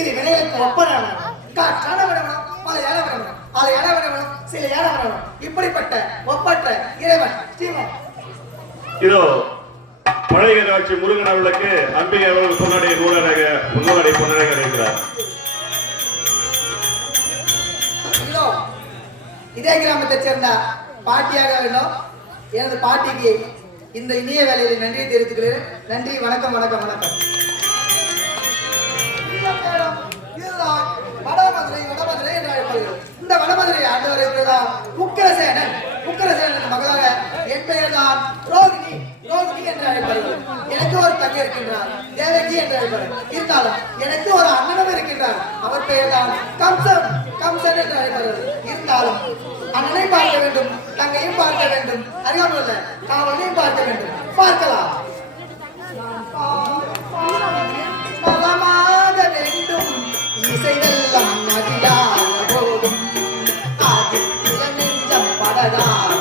இது வினைகளுக்கு ஒப்பன காற்றான விடணும், பல ஏழ விடணும், அதை ஏழ விடணும், சில ஏழ விடணும். இப்படிப்பட்ட ஒப்பற்ற இறைவன் ஸ்ரீமன். இதோ பழையராட்சி முருகன் அவர்களுக்கு அம்பிகை அவர்கள் பொன்னாடை பொன்னாடை இருக்கிறார். இதே கிராமத்தை சேர்ந்த பாட்டியாக வேண்டும். எனது பாட்டிக்கு இந்த இனிய வேலையில் நன்றியை தெரிவித்துக்கிறேன். நன்றி, வணக்கம் வணக்கம் வணக்கம். இதுதான் வடமதுரை வடமதுரை என்று அழைப்பார்கள். இந்த வடமதுரை ஆண்டவர் இருக்கிறார் உக்கிரசேனன். உக்கிரசேனன் மகளாக என் பெயர் தான் ரோகிணி. ரோகிணி என்று அழைப்பார்கள். எனக்கு ஒரு தங்கை இருக்கின்றார், தேவகி என்று அழைப்பார்கள். இருந்தாலும் எனக்கு ஒரு அண்ணனும் இருக்கின்றார். அவர் பெயர் தான் கம்சன். கம்சன் என்று அழைப்பார்கள். இருந்தாலும் அண்ணனை பார்க்க வேண்டும், தங்கையும் பார்க்க வேண்டும், அறியாமல் அல்ல காவலையும் பார்க்க வேண்டும். பார்க்கலாம். பலமாக வேண்டும் இசை வெள்ளம் நதியாக போகும், அதில் நெஞ்சம் படதாக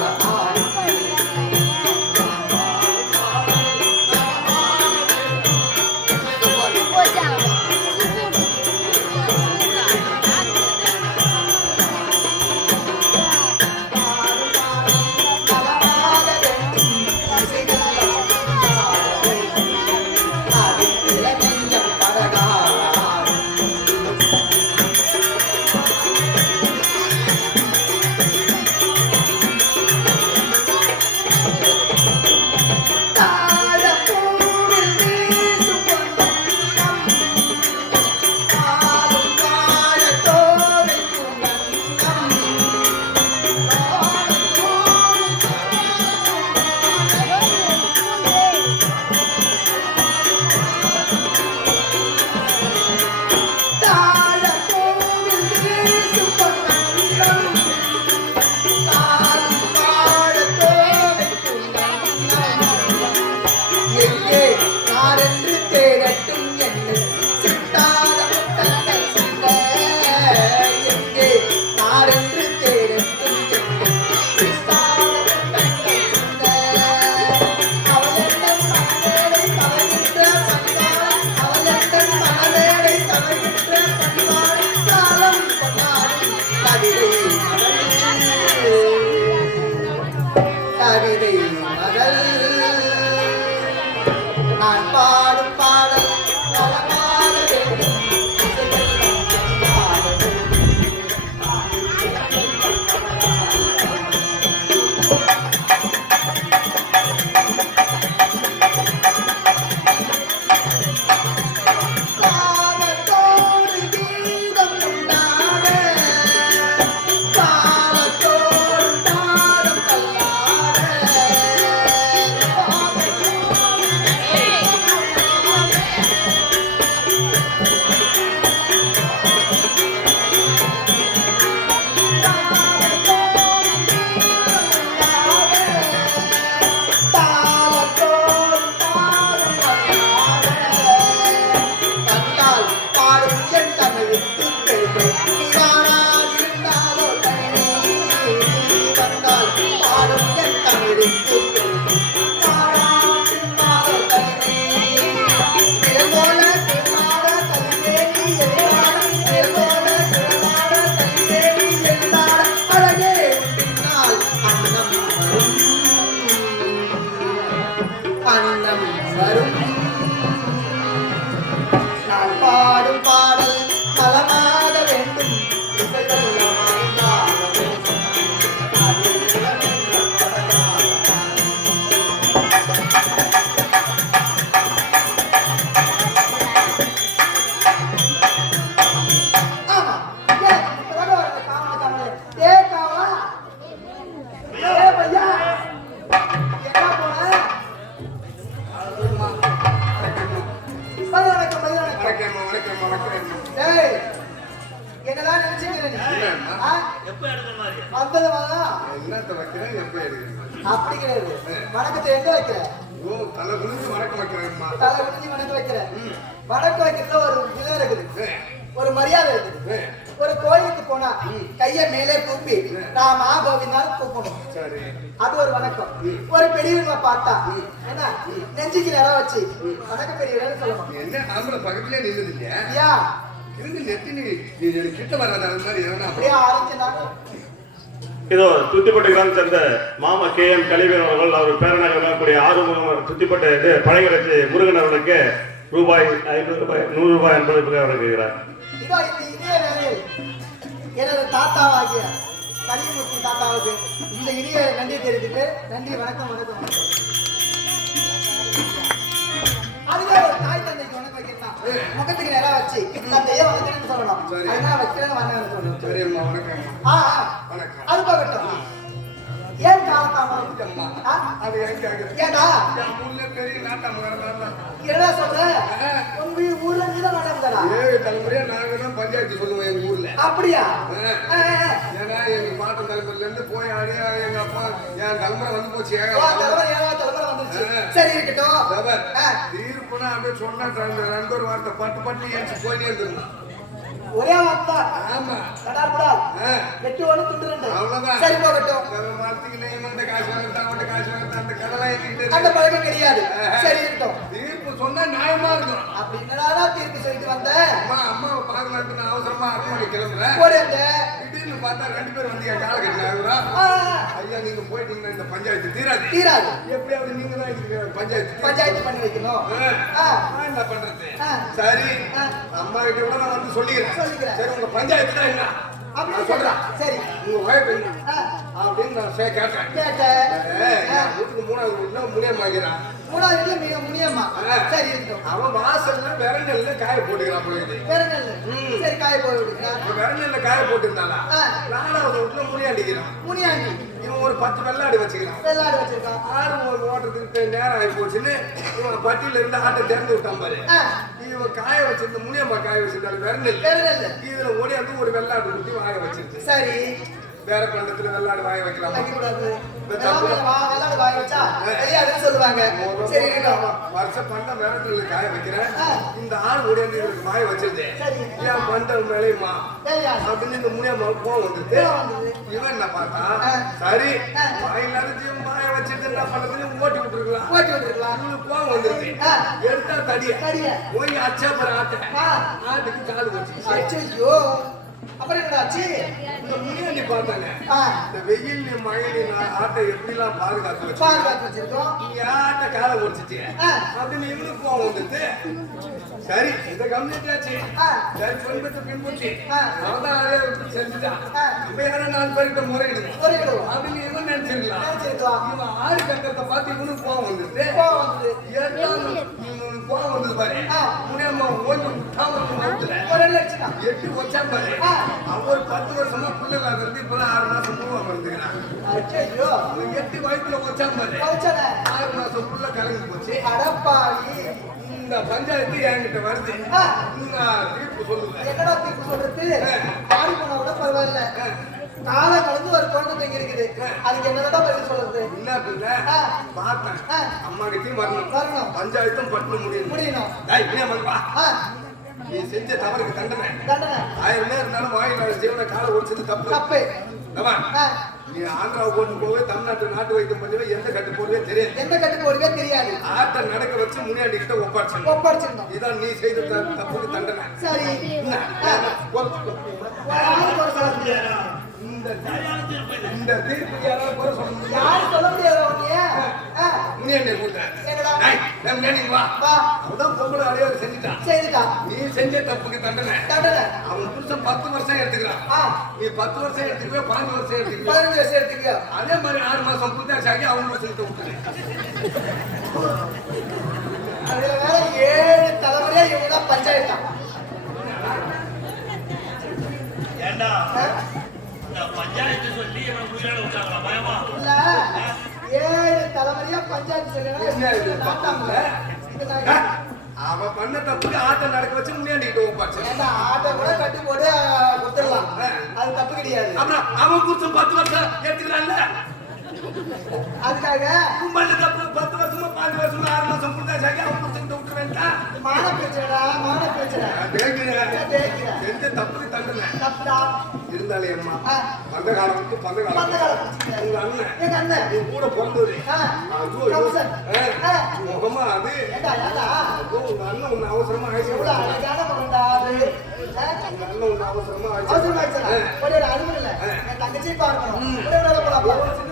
அப்படி கிடையாது. வணக்கத்தை எங்க வைக்கிற? தலை குனிஞ்சு வணக்கம் வைக்கிறேன். தலை குனிஞ்சு வணக்கம் வைக்கிறேன். வணக்கம் வைக்கிறதுல ஒரு விதம் இருக்குது, ஒரு மரியாதை இருக்குது. ஒரு கோயிலுக்கு போனா கைய மேலே கூப்பி ராமா கோவிந்தான்னு கூப்பணும், அது ஒரு வணக்கம். ஒரு பெரியவங்களை பார்த்தா என்ன நெஞ்சுக்கு நேரம் வச்சு வணக்கம் பெரியவர்கள் சொல்லணும். என்ன நம்மள பக்கத்துலயே நின்னுதுங்க. ஐயா இருந்து நெத்தி நீ எனக்கு கிட்ட வராத அந்த மாதிரி எதனா அப்படியே ஆரம்பிச்சா இதோ துத்திப்பட்டு கிராமத்தை சேர்ந்த மாமா KM கலிவேல் அவர்கள் அவர் பேரனாக இருக்கக்கூடிய ஆறுமுகம் துத்திப்பட்டு இது பழையரசி முருகன் அவர்களுக்கு ரூபாய் 500 ரூபாய் 100 ரூபாய் என்பதற்கு அவர் கேட்கிறார். இதோ இந்த இனிய வேலையில் எனது தாத்தாவாகிய கலிமுத்து தாத்தாவுக்கு இந்த இனிய நன்றி தெரிவித்து நன்றி வணக்கம் வணக்கம் வணக்கம். அதுவே ஒரு தாய் தந்தைக்கு வணக்கம் வைக்கிறேன் முகத்துக்கு நேரம் வச்சு தந்தையே வணக்கம்னு சொல்லணும். அதனால வைக்கிறேன்னு வணக்கம் சொல்லணும். சரி அம்மா வணக்கம் வணக்கம். அது போகட்டும். ஏன் காலத்தாமரம் அம்மா ஆ? அது ஏன் கேக்குற ஏண்டா என் ஊர்ல பெரிய நாட்டம் என்ன சொல்ற உங்க ஊர்ல நீதான் நடந்தாரா? 7 தலைமுறையா நாங்க தான் பஞ்சாயத்து சொல்லுவோம் எங்க ஊர்ல. அப்படியா? ஏன்னா எங்க பாட்டு தலைமுறையில இருந்து போய் ஆடி எங்க அப்பா என் தலைமுறை வந்து போச்சு தலைமுறை வந்துருச்சு. சரி இருக்கட்டும். தீர்ப்புனா அப்படியே சொன்னா ரெண்டு ஒரு வார்த்தை பட்டு பட்டு ஏச்சு போயிட்டே இருந்துருந்தோம். ஒரே வார்த்தை. ஆமா கடாபுடா வெட்டி ஒண்ணு துண்டு ரெண்டு. அவ்வளவுதான். சரி போகட்டும். வார்த்தைக்கு நீ இந்த காசு வாங்கிட்டா அவட்ட காசு வாங்கிட்டா அந்த கதெல்லாம் எங்கிட்டு அந்த பழக்கம் கிடையாது. சரி இருக்கட்டும். தீர்ப்பு சொன்னா நியாயமா இருக்கும். அப்படி என்னடா தீர்ப்பு சொல்லிட்டு வந்த? அம்மா அம்மாவை பார்க்கலான்னு நான் அவசரமா அரண்மனை கிளம்புறேன். போறேங்க. திடீர்னு பார்த்தா 2 பேர் வந்து என் கால கட்டினாங்களா? ஐயா நீங்க போயிட்டீங்கன்னா இந்த பஞ்சாயத்து தீராது. தீராது. எப்படியாவது நீங்க தான் இதுக்கு பஞ்சாயத்து பண்ணி வைக்கணும். நான் என்ன பண்றது? சரி அம்மா கிட்ட கூட நான் வந்து சொல்லிக்கிறேன். சரி உங்க பஞ்சாயத்து தான் என்ன அப்படி சொல்றேன். சரி உங்க வயது என்ன அப்படின்னு நான் கேட்டேன். வீட்டுக்கு 3வது வீட்டுல முனியம்மாக்கிறான். 3வது வீட்டுல மிக முனியம்மா. சரி இருக்கட்டும். அவன் வாசல்ல விரங்கல்ல காய போட்டுக்கிறான் பொழுது. விரங்கல்ல சரி காய போய் விடுங்க. விரங்கல்ல காய போட்டுருந்தாளா 4வது வீட்டுல முனியாண்டிக்கிறான். முனியாண்டி இவன் ஒரு 10 வெள்ளாடு வச்சுக்கிறான். வெள்ளாடு வச்சிருக்கான். ஆடு ஓட்டுறதுக்கு நேரம் ஆகி போச்சுன்னு இவன் பட்டியில இருந்து ஆட்டை திறந்து விட்டான் பாரு. இவன் காய வச்சிருந்த முனியம்மா காய வச்சிருந்தாள் விரங்கல். இதுல ஓடியாந்து ஒரு வெள்ளாடு குட்டி வாய வச்சிருக்கு. சரி வேற பண்டத்துல வெள்ளாடு வாய வைக்கலாம். வெள்ளாடு வாய வச்சா தெரியாதுன்னு சொல்லுவாங்க. சரி வருஷம் பண்ட விரங்கல்ல காய வைக்கிறேன். இந்த ஆள் ஓடியாந்து இவருக்கு வாய வச்சிருந்தேன். ஏன் பண்டம் விளையுமா அப்படின்னு இந்த முனியம்மா கோவம் வந்துட்டு இவன் என்ன பார்த்தா சரி வாயில்லாத ஜீவன் வாய வச்சிட்டு என்ன பண்றதுன்னு ஓட்டி விட்டுருக்கலாம். இவனுக்கு கோவம் வந்துருக்கு. எடுத்தா தடிய போய் அச்சாப்பர் ஆட்டுக்கு காது வச்சு. ஐயோ அப்புறம் என்னடாச்சு? இந்த முனியாண்டி பார்த்தாங்க இந்த வெயில் மழையில ஆட்டை எப்படிலாம் பாதுகாத்து வச்சிருக்கோம். நீ ஆட்டை காலை ஒடிச்சிச்சு அப்படின்னு இவனுக்கு கோவம் வந்துட்டு சரி இந்த கம்யூனிட்டியாச்சு சரி சொல்லிட்டு பின்பற்றி அவதான் அதே செஞ்சுட்டான். இப்ப யாரும் 4 பேர்கிட்ட முறையிடுவோம் அப்படின்னு இவன் நினைச்சிருக்கலாம். இவன் ஆடு கட்டத்தை பார்த்து இவனுக்கு கோவம் வந்துட்டு கோவம் வந்தது பாரு. முனியம்மா ஓய்வு விட்டாம 8 வச்சான் பாரு. அவன் ஒரு 10 வருஷமா பிள்ளைல இருந்து இப்பதான் 6 மாசம் பூவாம இருந்துக்கிறான். 8 வயசுல வச்சான் பாரு. 6 மாசம் புள்ள கலந்து போச்சு. இந்த பஞ்சாயத்து என்கிட்ட வருது. தீர்ப்பு சொல்லுங்க. என்னடா தீர்ப்பு சொல்றது? ஆடி போனா கூட பரவாயில்ல. கால கலந்து ஒரு குழந்தை தங்கி இருக்குது. அதுக்கு என்னதான் பதில் சொல்றது? என்ன பிள்ளை பார்த்தேன். அம்மா கிட்டயும் வரணும். பஞ்சாயத்தும் பட்டு முடியணும். நீ செஞ்ச தவறுக்கு தண்டனை 1000 நேரம் இருந்தாலும் வாயில ஜீவனை காலை ஒடிச்சது தப்பு. நீ ஆந்திராவை போட்டு போவே தமிழ்நாட்டு நாட்டு வைத்தியம் பண்ணவே எந்த கட்டு போடுவே தெரியாது. ஆட்டை நடக்க வச்சு முனியாண்டி கிட்ட ஒப்படைச்சிருந்தோம். இதான் நீ செய்த தப்புக்கு தண்டனை. சரி இந்த தீர்ப்பு யாராவது குறை சொல்ல முடியாது. யாரும் சொல்ல முடியாது. முனியாண்டியை கூட்டேன். அவதான் பொம்பளை அடையாளம் செஞ்சுட்டான். நீ செஞ்ச தப்புக்கு தண்டனை. அவன் புருஷன் 10 வருஷம் எடுத்துக்கிறான். நீ 10 வருஷம் எடுத்துக்கவே 5 வருஷம் எடுத்துக்கவே. அதே மாதிரி 6 மாசம் புத்தாட்சி ஆகி அவங்க சொல்லிட்டு விட்டுரு. அதுல வேற 7 தலைமுறையா இவங்கதான் பஞ்சாயத்தான். பஞ்சாயத்து சொல்லி உயிரோட விட்டாங்களா பயமா இல்ல 7 தலைமுறையா பஞ்சாயத்து சொல்லுங்க. அவன் பண்ண தப்புக்கு ஆட்டை நடக்க வச்சு முன்னாடிட்டு ஒப்பாச்சு. ஆட்டை கூட கட்டி போட்டு கொடுத்துடலாம். அது தப்பு கிடையாது. அப்புறம் அவன் புருஷன் 10 வருஷம் எடுத்துக்கிறான்ல. அதுக்காக பண்ண தப்பு 10 வருஷமா 5 வருஷமா 6 மாசம் புத்தாச்சாக்கி அவன் புருஷன் விட்டுறேன். பண்ணிட்டா மான பிரச்சனைடா, மான பிரச்சனை. தேய்க்கிறேன். செஞ்ச தப்புக்கு தண்டனை தப்புடா. இருந்தாலே அம்மா ஆ. பந்த காலம் விட்டு பந்த பந்த காலம் காலம் பிரச்சனை. உங்க அண்ணன் எங்க அண்ணன். நீ கூட பிறந்தது ஆ. ஐயோ, கம்சன். ஆ. முகமா அது ஏண்டா, ஏண்டா? ஐயோ, உங்க அண்ணன் உன்னை அவசரமா எவ்வளவு ஆயிடுச்சு அழகான மகன்டா அது. ஆ? உங்க அண்ணன் உன்னை அவசரமா அவசரமா ஆயிடுச்சுடா. ஆயிடுச்சு ஒரே ஒரு அருமை இல்ல. என் தங்கச்சியை பார்க்கணும். ஒரே ஒரு வேளை போலாம்.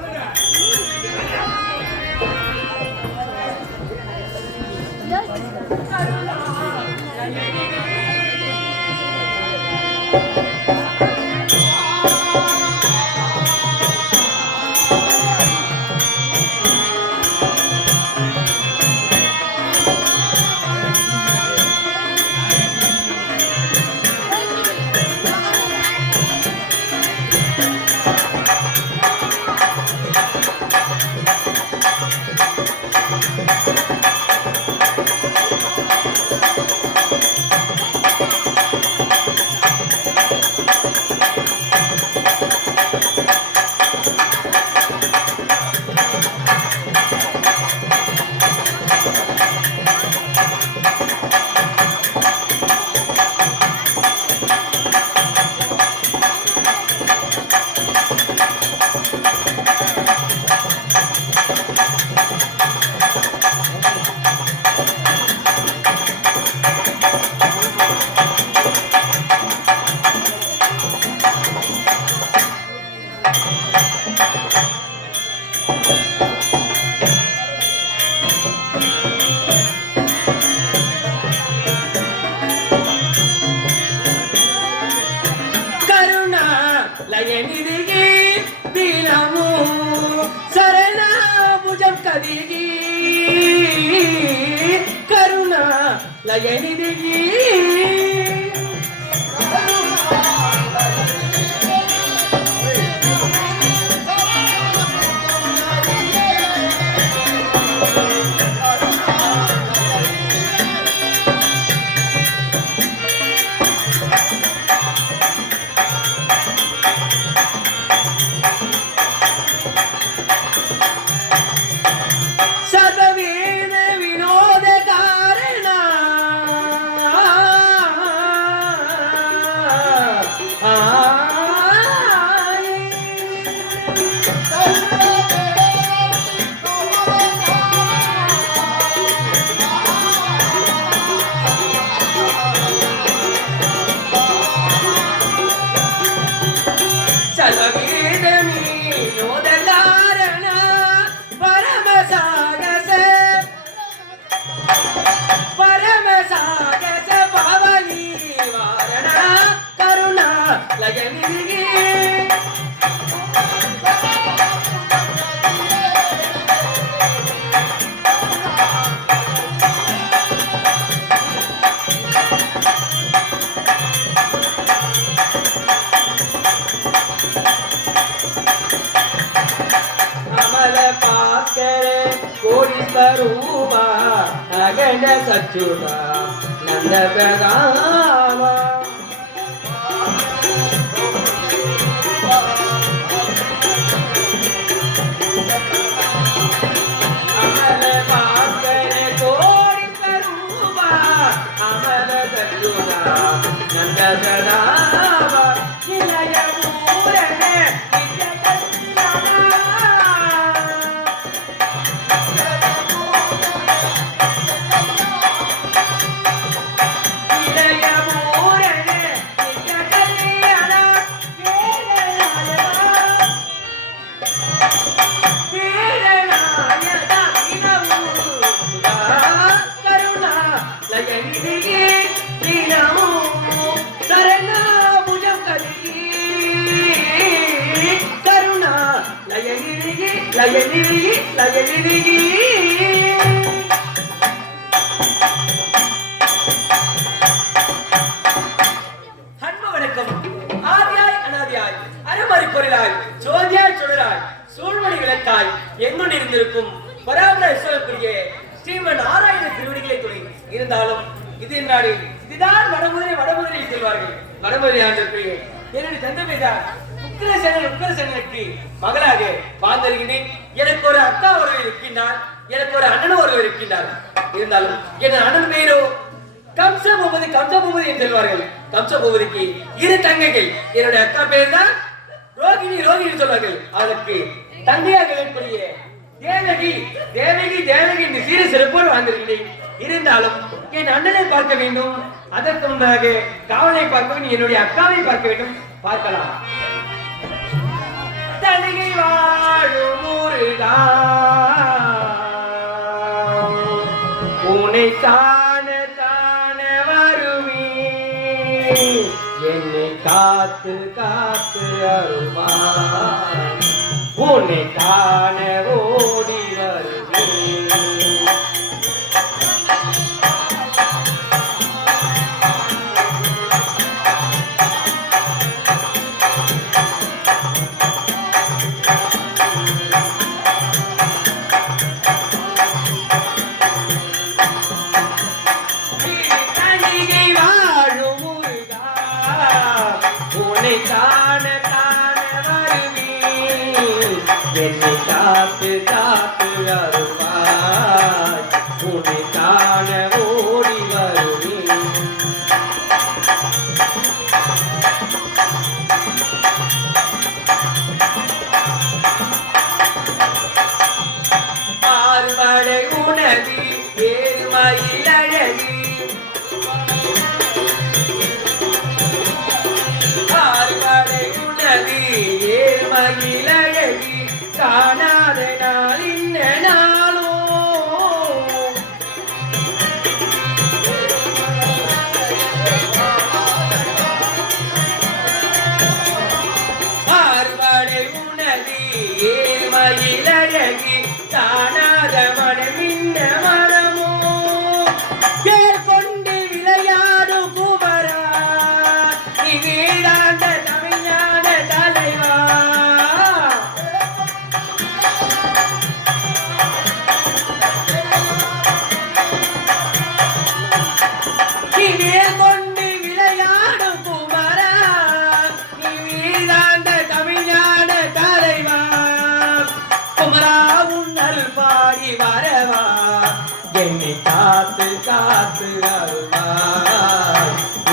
లయనిదిగి దినము శరణ భుజం కదిగి కరుణ లయనిదిగి रूपा अगण सचुरा नंद प्रदामा अमल पाकर कोरी रूपा अमल सचुरा नंद प्रदामा निलय पूरने மகளாக வாழ்ந்திருக்கிறேன். எனக்கு ஒரு அக்கா ஒருவர் இருக்கின்றார், எனக்கு ஒரு அண்ணன் ஒருவர் இருக்கின்றார். இருந்தாலும் என் அண்ணன் பேரோ கம்சபூபதி கம்சபூபதி என்று சொல்வார்கள். கம்சபூபதிக்கு 2 தங்கைகள். என்னுடைய அக்கா பேர் தான் ரோகிணி ரோகிணி சொல்வார்கள். அதற்கு தங்கையாக இருக்கக்கூடிய தேவகி தேவகி தேவகி என்று சீர சிறப்போடு வாழ்ந்திருக்கிறேன். இருந்தாலும் என் அண்ணனை பார்க்க வேண்டும். அதற்கு முன்பாக காவலை பார்க்க வேண்டும். என்னுடைய அக்காவை பார்க்க வேண்டும். பார்க்கலாம். தனிகை வாழும் முருகா உன்னை தான தான வருவி என்னை காத்து காத்து அருமா உன்னை காண ஓடி வருவி என்னை காத்து காத்து அருள்வாய் உன்னை காண ஓடி வருவேன். பார்வடை உணவி ஏர்மயில் அழகி பார்வடை உணவி ஏர்மயில் அழகி காணாத நாள் இன்ன நாளோ பார்வடை உணவி ஏர்மயில் அழகி காணாத மனம் இன்ன மனமோ பேர் கொண்டு விளையாடும் குமரா நீ வீடாண்ட தமிழ்நாட தலைவா கொண்டு விளையாடும் குமரா நீ வீடாண்ட தமிழ்நாட தலைவா குமரா உன்னல் பாடி வரவா என்னை காத்து காத்து அருவா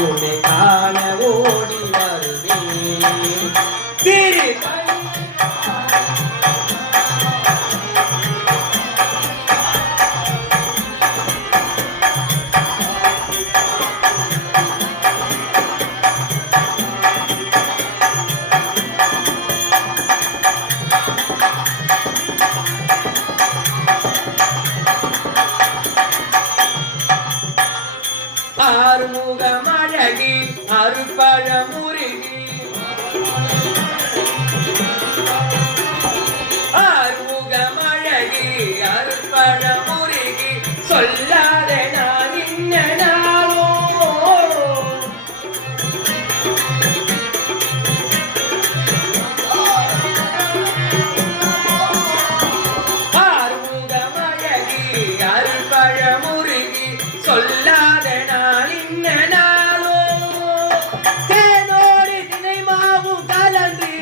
உன்னை காண ஓடி வருவேன். ஆறுமுகமழகி அருப்பழமுருகி ஆறுமுகமழகி அருப்பழமுருகி சொல்லாத நான் இன்ன நாளோ ஆறுமுகமழகி அருப்பழமுருகி சொல்லாத நாள் இன்ன நாளோ தேனோடு தினை மாவும் கலந்து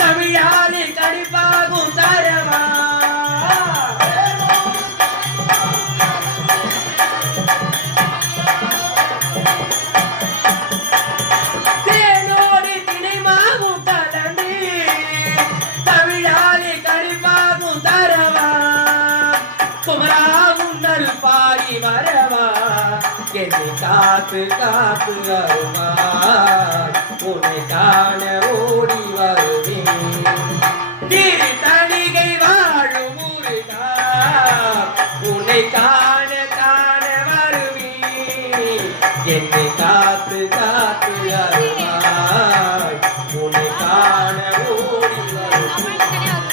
தமிழாலே கணிப்பாகும் தரவா தேனோடு தினை மாவும் கலந்து தமிழாலே கணிப்பாகும் தரவா குமராவும் நல் பாடி வரவா என்னை காத்து காத்து அருவாய் உன்னை காண ஓடி வருவேன். திரு தணிகை வாழும் முருகா உன்னை காண காண வருவேன். என்னை காத்து காத்து அருவாய் உன்னை காண ஓடி வருவேன்.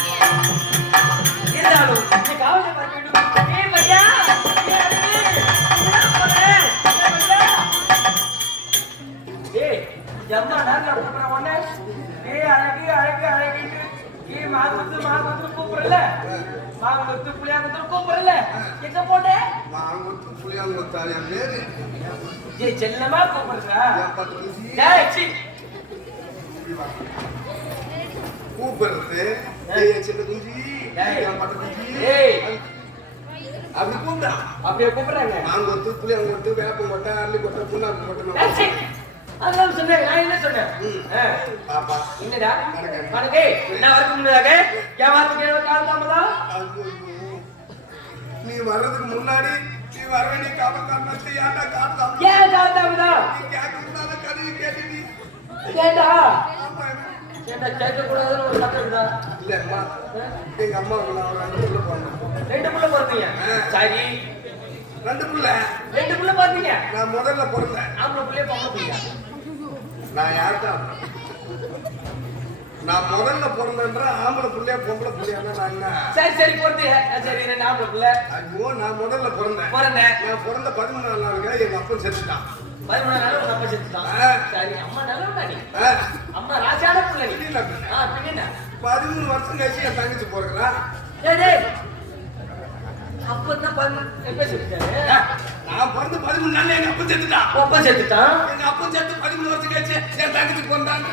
இருந்தாலும் காவலை பார்க்க வேண்டும். ஜம்மா நாங்க கூப்பிடுற உடனே அழகு அழகு அழகிட்டு மாங்குத்து கூப்பிடல மாங்குத்து புளியாங்குத்து கூப்பிடல எங்க போட்ட மாங்குத்து புளியாங்குத்தாரு என் பேரு செல்லமா கூப்பிடுறா கூப்பிடுறது சின்ன குஞ்சி பட்டு குஞ்சி அப்படி கூப்பிட்டான். அப்படியே கூப்பிடுறாங்க. மாங்கொத்து, புளியங்கொத்து, வேப்பங்கொட்டை, அரளிக்கொட்டை, புண்ணாக்கு கொட்டை. அதெல்லாம் சொன்னேன். நான் என்ன சொன்னேன்? பாப்பா என்னடா கணக்கு நான் வரக்கு முன்னதாக என் வார்த்தைக்கு காலதாமதா? நீ வர்றதுக்கு முன்னாடி நீ வர வேண்டிய காலத்தாமத்தை ஏன்டா காலதாமதம்? ஏன் காலதாமதா? நீ கேட்க கூடாத கதையை கேட்டு நீ கேட்டா ஆமா கேட்டா கேட்க கூடாதுன்னு ஒரு சட்டம் இருக்குதா? இல்ல அம்மா, எங்க அம்மாவுக்கு நான் 2 புள்ள பிறந்தேன். 2 புள்ள பிறந்தீங்க? சரி 2 புள்ள. 2 புள்ள பிறந்தீங்க? நான் முதல்ல பிறந்தேன். ஆம்பளை புள்ளைய பொம்பளை புள்ளையா? நான் யார்கிட்ட நான் முதல்ல பிறந்தேன்ற ஆம்பளை புள்ளையா பொம்பளை புள்ளையானா நான் என்ன? சரி சரி பொறுத்து சரி 2 ஆம்பளை புள்ள. ஐயோ நான் முதல்ல பிறந்தேன். நான் பிறந்த 14 நாளுக்கு எங்க அப்பன் செத்துட்டான். 14 நாள் உங்க அப்பா செத்துட்டான். சரி அம்மா நல்லவனா நீ? அம்மா ராஜான புள்ள நீ. பின்ன 13 வருஷம் கழிச்சு என் தங்கச்சி பிறகுறா. டேய் டேய் அப்பதான் எப்ப செத்துட்டாரு? நான் பிறந்து 13 நாள்ல எங்க அப்பன் செத்துட்டான். அப்பா செத்துட்டான்? எங்க அப்பன் செத்து 13 வருஷம் கழிச்சு என் தங்கச்சி பிறந்தாங்க.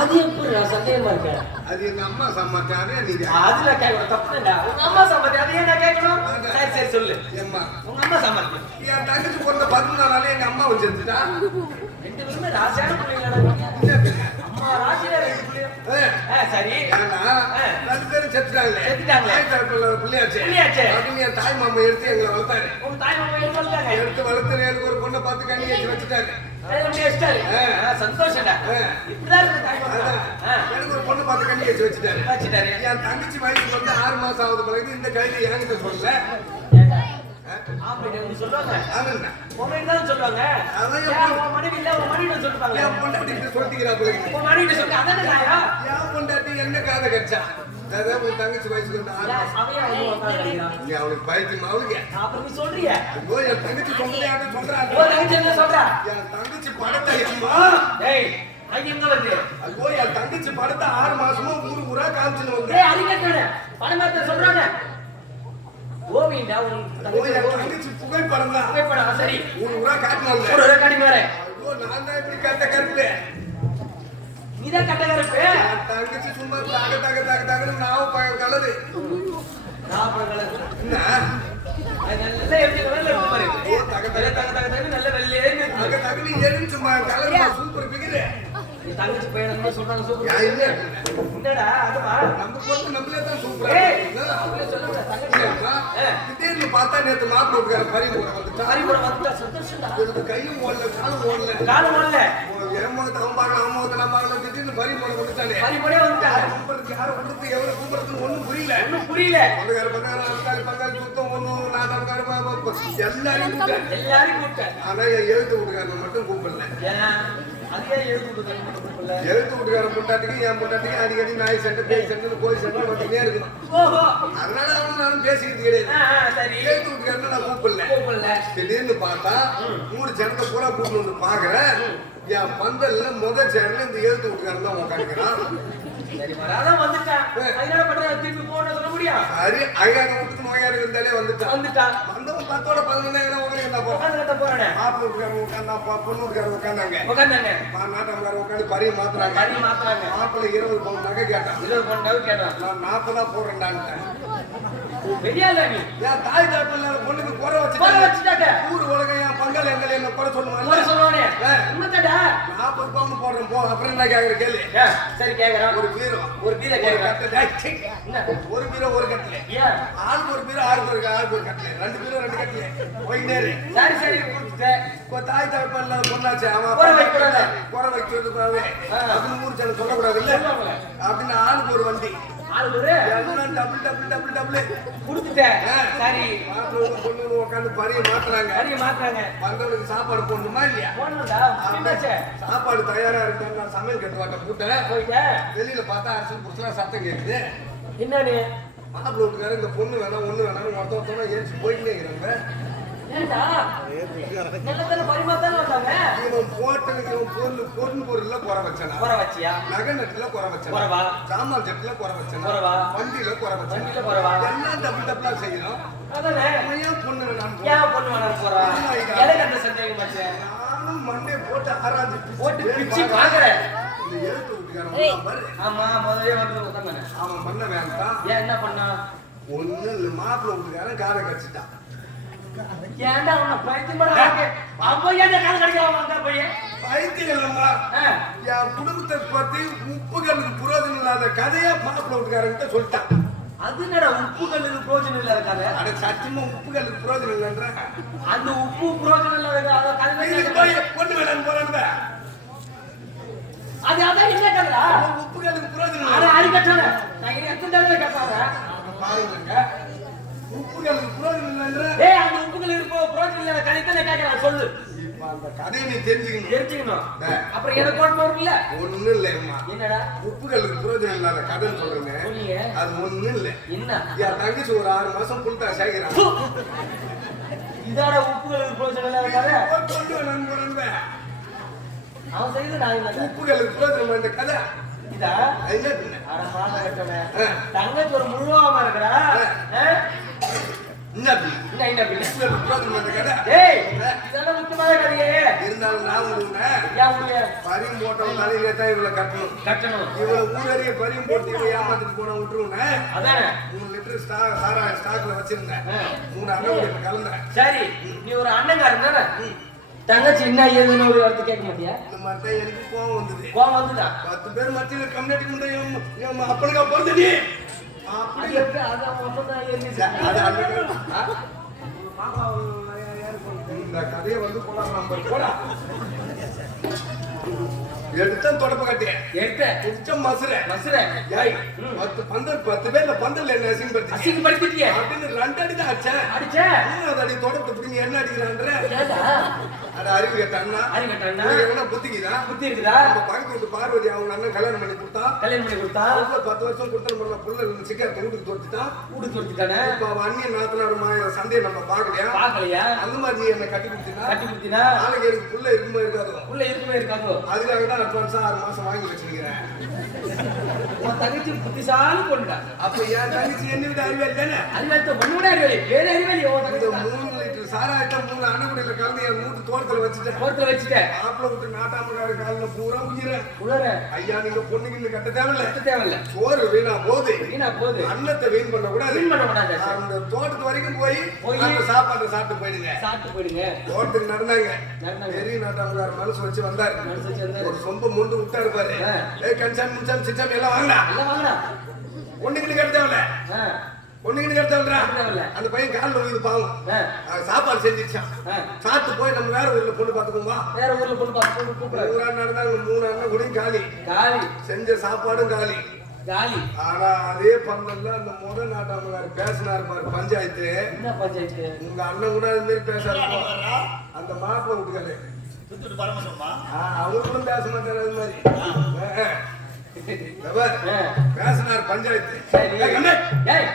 அது எப்படி சந்தேகமா இருக்க? அது எங்க அம்மா சமாச்சாரம். நீங்க அதுல கேட்கணும் தப்புடா. உங்க அம்மா சம்மதி அது ஏன் கேட்கணும்? சரி சரி சொல்லு. ஏம்மா உங்க அம்மா சம்மதி. என் தங்கச்சி பிறந்த 14 நாள்ல எங்க அம்மா செத்துட்டா. 2 பேருமே ராசியான பிள்ளைங்களா? அம்மா ராசியா 2 பிள்ளைங்க. சரி ஏன்னா 2 பேரும் செத்துட்டாங்களே. பிள்ளையாச்சு. அப்படின்னு என் தாய் மாமா எடுத்து எங்களை வளர்த்தாரு. உங்க தாய் மாமா எடுத்து வளர்த்து எனக்கு ஒரு பொண்ணை பார்த்து கண்ணி வச்சு வச்சுட்டாரு. சந்தோஷம். இப்படிதான் இருக்கு தாய் மாமா. எனக்கு ஒரு பொண்ணு பார்த்து கண்ணி வச்சு வச்சுட்டாரு. என் தங்கச்சி வயசுக்கு வந்து 6 மாசம் ஆகுது பிறகு இந்த கையில என்கிட்ட சொல்லல. சொல்லுவாங்க சொல்லுவாங்க மனைவி இல்ல உங்க மனைவி சொல்லுவாங்க. என் பொண்டாட்டி சொல்லிக்கிறா பிள்ளைங்க. உங்க மனைவி சொல்லுங்க அதானே. என் பொண்டாட்டி என்ன காதை கடிச்சா? அதான் உன் தங்கச்சி வயசுக்கு வந்து 6 மாசம். நீ அவளுக்கு பயத்துமா அவளுக்கு? அப்புறம் நீ சொல்றிய என் தங்கச்சி சொல்றேன் சொல்றாங்க. என் தங்கச்சி படத்தை அம்மா எங்க வருது? ஐயோ என் தங்கச்சி படத்தை 6 மாசமா ஊரா காமிச்சுன்னு வந்து படம் சொல்றாங்க. ஓவியண்டா என் தங்கச்சி புகைப்படம் தான். புகைப்படம் சரி ஊரா காட்டினாங்க. ஊரா காட்டி மாறே. ஐயோ நான் தான் இப்படி கட்ட கருப்பு. நீதான் கட்ட கருப்பு. என் தங்கச்சி சும்மா தாக நாவ கலரு. என்ன நல்ல எப்படி கலர்ல இருக்கு பாரு. நல்ல வெள்ளையே எரிஞ்சுமா கலர் சூப்பர் பிகிரு. தங்கச்சி பையன் சொல்றாங்க சூப்பர். என்னடா அதுவா நம்ம பொறுத்து நம்மளே தான் சூப்பரா. திடீர்னு பார்த்தா நேத்து மாப்பிள்ளை வீட்டுக்கார பறிமுறை வந்துட்டா. சந்தோஷம். கையும் ஓடல காலும் ஓடல. எம்மகத்தை அவன் பார்க்கலாம் அம்மாவத்தை நான் பார்க்கலாம். திடீர்னு பறிமுறை வந்துட்டானே. கும்பலுக்கு யாரும் கொடுத்து எவ்வளவு கும்பலுக்கு ஒண்ணும் புரியல. பங்காளி சுத்தம் ஒண்ணும் நாட்டாக்கார எல்லாரையும் கூப்பிட்டேன். ஆனா என் எழுத்து வீட்டுக்காரன் மட்டும் கூப்பிடல. எழுத்து வீட்டுக்காரன் பொண்டாட்டிக்கு என் பொண்டாட்டிக்கு அடிக்கடி நாய் சண்டை பேய் சண்டை கோயில் சண்டை வந்துட்டே இருக்கணும். அதனால அவனும் நானும் பேசிக்கிறது கிடையாது. எழுத்து வீட்டுக்காரன் நான் கூப்பிடல. திடீர்னு பார்த்தா 3 ஜனத்தை பூரா கூப்பிட்டு வந்து பாக்குறேன். என் பந்தல்ல முதல் சேர்ல இந்த எழுத்து வீட்டுக்காரன் தான் உட்காந்துக்கிறான். சரி ஐயாயிரம் வீட்டுக்கு நோயாளி இருந்தாலே வந்துட்டான். வந்தவன் 10ஓட 15 உட்காந்து மாப்பிள்ளை பொண்ணு உட்காந்தாங்க. நாட்டாமக்காரர் உட்காந்து பரிய மாத்துறாங்க. மாப்பிள்ளை 20 பவுன் நகை கேட்டான். நான் 40 போடுறேன்டான்ட்டேன். என் தாய் தாப்பிள்ள பொண்ணுக்கு குறை வச்சுட்டாங்க. ஊர் உலகம் என் பங்காளி எங்களை என்ன குறை சொல்லுவாங்க. 40 பவுன் போடுறேன் போ. அப்புறம் என்ன கேக்குற கேள்வி? சரி கேக்குறேன். ஒரு பீரோ ஒரு பீரோ ஒரு கட்டல. ஆளுக்கு ஒரு பீரோ ஆளுக்கு ஒரு கட்டல. 2 பீரோ 2 கட்டல. போயிட்டே சரி தாய் தாப்பிள்ள பொண்ணாச்சு. அவன் குறை வைக்கிறதுக்காகவே அப்படின்னு ஊர் சேனல் சொல்லக்கூடாது இல்ல அப்படின்னு ஆளுக்கு ஒரு வண்டி. உட்காந்து பரிய மாத்துறாங்க. வந்தவனுக்கு சாப்பாடு போடணுமா இல்லையா? சாப்பாடு தயாரா இருக்கு. நான் சமையல் கட்டுவாட்ட கூட்டேன். வெளியில பார்த்தா அரசு புடிச்சா சத்தம் கேக்குது. என்னன்னு மாப்பிள்ளை வீட்டுக்காரர் இந்த பொண்ணு வேணாம் ஒண்ணு வேணாம்னு ஒருத்தவங்க ஏறிச்சு போயிட்டே இருக்கிறாங்க. இவன் போட்டதுக்கு பொருள்ல குறை வச்சனா, நகை நட்டுல குறை வச்சனா, சாமான் செட்டுல குறை வச்சனா, வண்டியில குறை வச்சனா, எல்லாம் டபுளா செய்யணும். ஏன் பொண்ணு நானும் மண்டே போட்டு ஆராய்ச்சி எழுத்து விட்டுக்காரன் அவன் பண்ண வேண்டாம். என்ன பண்ணா? ஒண்ணு மாப்பிள்ளை வீட்டுக்காரன் காரை கடிச்சிட்டான். ஏன்டா உன்னை பைத்தியம் பண்ண அப்ப ஏன்டா கால் கடிக்கலாம் வந்தா பையன் பைத்தியம் இல்லம்மா என் குடும்பத்தை பத்தி உப்புகளுக்கு புரோஜனம் இல்லாத கதையா மாப்பிள்ள வீட்டுக்காரங்கிட்ட சொல்லிட்டான். அது என்னடா உப்பு கல்லுக்கு புரோஜனம் இல்லாத கதை? அட சத்தியமா உப்புகளுக்கு புரோஜனம் இல்லைன்ற அந்த உப்பு புரோஜனம் இல்லாத கதை இதுக்கு போய் பொண்ணு வேலைன்னு போறாங்க. அது அதான் என்ன கதைடா? உப்புகளுக்கு புரோஜனம் ஆனா இல்லை. அடி கட்டானே நான் எத்தனை தடவை கேட்பாங்க பாருங்க உப்புகளுக்கு புரோஜனம் இல்லைன்ற ஏய் அந்த உப்புகள் இருப்போ புரோஜனம் இல்லாத கதை தானே கேட்கலாம் சொல்லு. இப்ப அந்த கதையை நீ தெரிஞ்சுக்கணும். தெரிஞ்சுக்கணும். அப்புறம் எனக்கு ஒன்று வரும்ல ஒண்ணும் இல்லையம்மா. என்னடா உப்புகளுக்கு புரோஜனம் இல்லாத கதைன்னு சொல்றேங்க. சொன்னீங்க அது ஒண்ணும் இல்லை. என்ன என் தங்கச்சி ஒரு 6 மாசம் புல்டா சேகிறான். இதோட உப்புகளுக்கு புரோஜனம் இல்லாத கதை கொண்டு வேணும் போறேன். அவன் செய்து நான் இல்லை உப்புகளுக்கு புரோஜனம் இந்த கதை இதா என்ன பின்ன? அட மாமா கட்டணே தங்கச்சி ஒரு முழுவாம இருக்கடா என்ன பின்ன? என்ன பின்ன உப்புகளுக்கு புரோஜனம் இந்த கதை ஏய் இதெல்லாம் முக்கியமான கதையே இருந்தாலும் நான் உனக்கு ஏன் உடைய பரியும் போட்டவன் தலையிலே தான் இவளை கட்டணும். கட்டணும் இவளை ஊரறிய பரியும் போட்டு இவளை ஏமாத்திட்டு போன விட்டுருவேன். அதானே 3 லிட்டர் சாராய ஸ்டாக்ல வச்சிருந்தேன். 3 அண்ணன் கலந்தேன். சரி நீ ஒரு அண்ணங்காரன் தானே தங்கச்சி என்ன ஏதுன்னு ஒரு வார்த்தை கேட்க மாட்டியா? இந்த மாதிரி தான் எனக்கு கோவம் வந்தது. கோவம் வந்துதா 10 பேர் மத்தியில் கம்யூனிட்டி முந்தைய அப்பனுக்கா பிறந்த நீ அப்படி அதான் ஒண்ணுதான் அது அந்த இந்த கதையை வந்து போலாம் நம்ம போடா எடுத்த தொடப்ப கட்டியேன் எடுத்த குச்சம் மசுரை மசுரை ஏய் 10 பேர்ல பந்தல்ல என்ன அசிங்கப்படுத்தி அசிங்கப்படுத்திட்டியே அப்படின்னு 2 அடி தான் அடிச்சேன். அடிச்சே 3வது அடி தொடப்ப இப்படி நீ என்ன அடிக்கிறான்ற ஏடா அட அறிவு கேட்டான்னா அறிவு கேட்டான்னா என்ன புத்திக்குதா புத்தி இருக்குதா? நம்ம பக்கத்து வீட்டு பார்வதி அவங்க அண்ணன் கல்யாணம் பண்ணி கொடுத்தா கல்யாணம் பண்ணி கொடுத்தா 10 வருஷம் கொடுத்தா புள்ள சிக்கத்தை வீட்டுக்கு தொட்டுட்டான். ஊடு கொடுத்துட்டானே இப்ப அவ அண்ணிய நாத்தனார் மாய சண்டையை நம்ம பாக்கலையா? பாக்கலையா? அந்த மாதிரி நீ என்ன கட்டி கொடுத்தீங்கன்னா கட்டி கொடுத்தினா நாளைக்கு எனக்கு புள்ள இருக்குமா இருக்காதோ உள்ள இருக்குமே இருக்காதோ அதுக்காக தான் அட்வான்ஸா 6 மாசம் வாங்கி வச்சிருக்கிறேன். உன் தங்கச்சி புத்திசாலி கொண்டுடா அப்ப என் தங்கச்சி என்ன விட அறிவியல் தானே? அறிவாளி ஒண்ணு கூட அறிவாளி வேற அறிவாளி உன் இந்த தங்கச்சி 3 லிட்டர் சாராயத்தை 3 அண்ணகுடியில கலந்து என் மூட்டு தோட்டத்துல வச்சுட்டேன். கோர்த்துல வச்சுட்டேன் மாப்பிள்ள விட்டு நாட்டாமக்கார காலில் பூரா உயிரை உலர ஐயா நீங்க பொண்ணுக்கு கட்ட தேவையில்ல. தேவையில்ல சோறு வீணா போகுது. வீணா போகுது அன்னத்தை வீண் பண்ண கூடாது. வீண் பண்ண கூடாது. அந்த தோட்டத்து வரைக்கும் போய் போய் அந்த சாப்பாட்டை சாப்பிட்டு போயிடுங்க. சாப்பிட்டு போயிடுங்க. தோட்டத்துக்கு நடந்தாங்க. நடந்தாங்க. பெரிய நாட்டாமக்கார மனசு வச்சு வந்தாரு. மனசு வச்சு வந்தாரு. ஒரு சொம்ப முண்டு விட்டாரு பாரு. ஏய் கன்சாமி முன்சாமி சிச்சாமி எல்லாம் வாங்கடா. எல்லாம் வாங்கடா. ஒண்ணுக்கு கட்ட தேவையில்ல. ஒண்ணுக்கு கட்ட தேவையில்ல. அந்த பையன் காலில் உயிர் பாவம். சாப்பாடு செஞ்சிச்சான். சாப்பிட்டு போய் நம்ம வேற ஊர்ல பொண்ணு பாத்துக்கோமா. வேற ஊர்ல பொண்ணு பார்த்து கூப்பிடுறாரு. ஊரா நடந்தாங்க 3 அண்ணன் கூட காலி. காலி செஞ்ச சாப்பாடும் காலி. காலி. ஆனா அதே பந்தல்ல அந்த முதல் நாட்டாமக்கார பேசினாரு பாரு பஞ்சாயத்து. என்ன பஞ்சாயத்து? உங்க அண்ணன் கூட அது மாதிரி பேசாரு. அந்த மாப்பிள்ள விட்டுக்காரு. சுத்துட்டு பரமசம்மா அவங்களும் பேச மாட்டாரு அது மாதிரி. பேசினார் பஞ்சாயத்து. ஏய்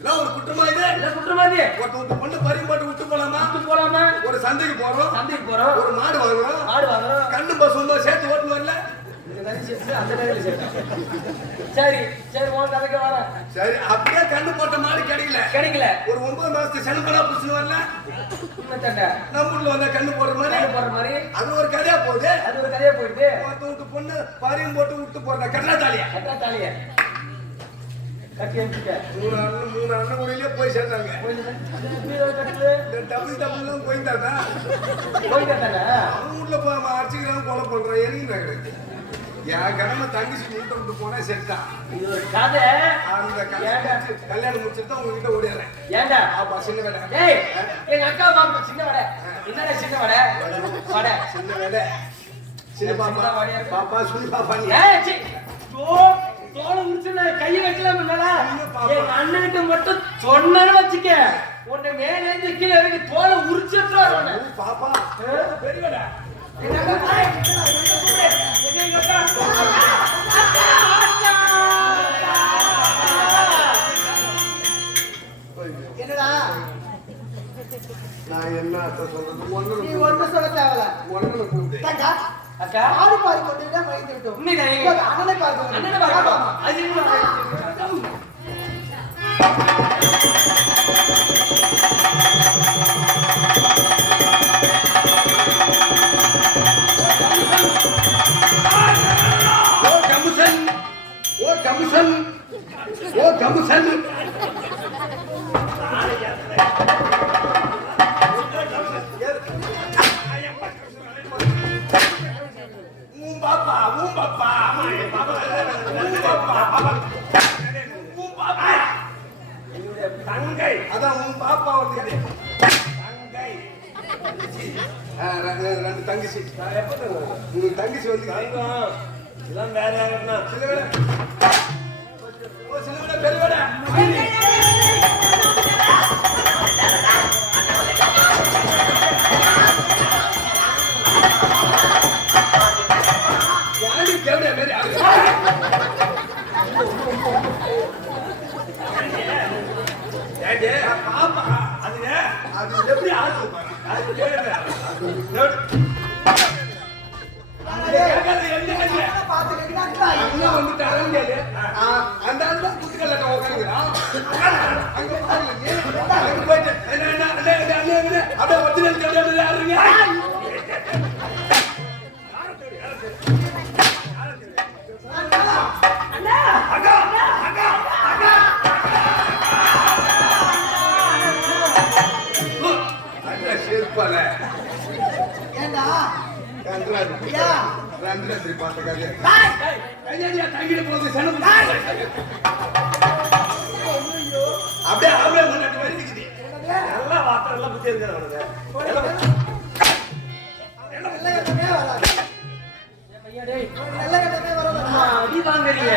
எல்லாம் ஒரு குற்றமா இது? என்ன குற்றமா இது? ஒருத்த பொண்ணு பறி போட்டு விட்டு போலாமா? விட்டு போலாமா? ஒரு சந்தைக்கு போறோம். சந்தைக்கு போறோம். ஒரு மாடு வாங்குறோம். மாடு வாங்குறோம். கண்ணு பசுமா சேர்த்து ஓட்டு வரல. இந்த கதை சேர்த்து அந்த கதையில சேர்த்து. சரி சரி உன் கதைக்கு வர. சரி அப்படியே கண்ணு போட்ட மாடு கிடைக்கல. கிடைக்கல. ஒரு 9 மாசத்து செலப்படா புடிச்சுன்னு வரல. இன்னத்தண்ட நம்ம ஊர்ல வந்தா கண்ணு போடுற மாதிரி. கண்ணு போடுற மாதிரி. அது ஒரு கதையா போகுது. அது ஒரு கதையா போயிடுது. ஒருத்த பொண்ணு பறியும் போட்டு விட்டு போறா கட்டா தாலியா. கட்டா தாலிய. கட்டி அனுப்பிட்ட. 3 அண்ணன் கூடயே போய் சேர்ந்தாங்க. கட்டுது. இந்த டபுள்லாம் போயிட்டாங்க. போயிட்டாங்க. அவங்க வீட்டுல போய் அடிச்சுக்கிறாங்க கொலை பண்றான். எனக்கு நான் கிடைக்கு. என் கடமை தங்கச்சி வீட்டை விட்டு போனா செத்தான். இது ஒரு கதை. அந்த கல்யாணம் முடிச்சுட்டு தான் உங்ககிட்ட ஓடிடுறேன். ஏண்டா? ஆப்பா சின்ன வேலை. ஏய் எங்க அக்கா பாப்பா சின்ன வடை. என்னடா சின்ன வடை? வடை. சின்ன வேலை. சின்ன பாப்பா. பாப்பா சுனி பாப்பா நீ. ஏய் சி. தோளை உரிச்சு நான் கையை வைக்கலாமே மேல. எங்க அண்ணனுக்கு மட்டும் சொன்னேன்னு வச்சுக்க. உன்னை மேல இருந்து கீழே இறங்கி தோளை உரிச்சு வச்சுருவாரு. பாப்பா பெரிய வேலை. எங்க அக்கா தாய். எங்க அக்கா. என்னடா நான் என்ன அர்த்தம் சொல்றது? நீ ஒண்ணு சொல்ல தேவையில்ல. ஒன்னு கூப்பிட்டு தங்கா அக்கா ஆடு பாரு கொண்டு மைந்து விட்டோம். உண்மைதான். அண்ணனை பார்க்க அண்ணனை பார்க்க. அது என்ன? கமுசன் அதான் உன் பாப்பா வந்து தங்கை. ரெண்டு தங்கச்சி. உனக்கு தங்கச்சி வந்து இதெல்லாம் வேற யாருன்னா சில வேலை சில வேலை பெரிய வேலை யாரு கேவடியா மாரி பாப்பா அதுங்க அது எப்படி ஆகுது பாரு. அது கேளுங்க அண்ணன் வந்துட்டாருன்னு கேளு. அந்த ஆள் தான் குத்துக்கல்ல உட்காந்துக்கிறான். அங்க பாருங்க. அங்க போயிட்டு அப்படியே ஒரிஜினல் கேட்டு யாருங்க சேர்ப்பால ஏண்டா கன்றாது யா ரந்திரத்திரி பார்த்த கதையா கையாடியா தங்கிட்டு போகுது சனப்பு அப்படியே அப்படியே முன்னாடி வருது நல்லா வார்த்தை எல்லாம் புத்தி இருக்கிறவனுங்க நல்ல கட்டமே வராது நல்ல கட்டமே வராது அடி வாங்குறீங்க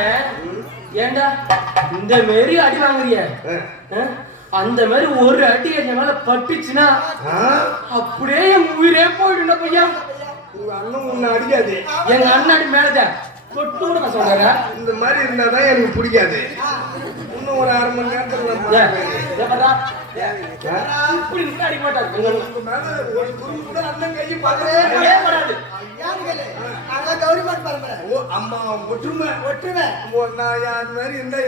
ஏண்டா இந்த மாரி அடி வாங்குறீங்க அந்த மாதிரி ஒரு அடி என் மேல பட்டுச்சுன்னா அப்படியே என் உயிரே போயிடும் பையா. உங்க அண்ணன் உன்னை அடிக்காது. எங்க அண்ணாடி மேலதான் தொட்டு கூட நான் சொல்றேன். இந்த மாதிரி இருந்தாதான் எனக்கு பிடிக்காது. இன்னும் ஒரு 1/2 மணி நேரத்துல இப்படி நிக்க அடி மாட்டாரு. உங்க மேல ஒரு குறும்பு கூட அண்ணன் கையை பார்க்கவே வராது. கௌரிமான் பரம்பரை ஓ அம்மா ஒற்றுமை ஒற்றுமை நான் அது மாதிரி இருந்தா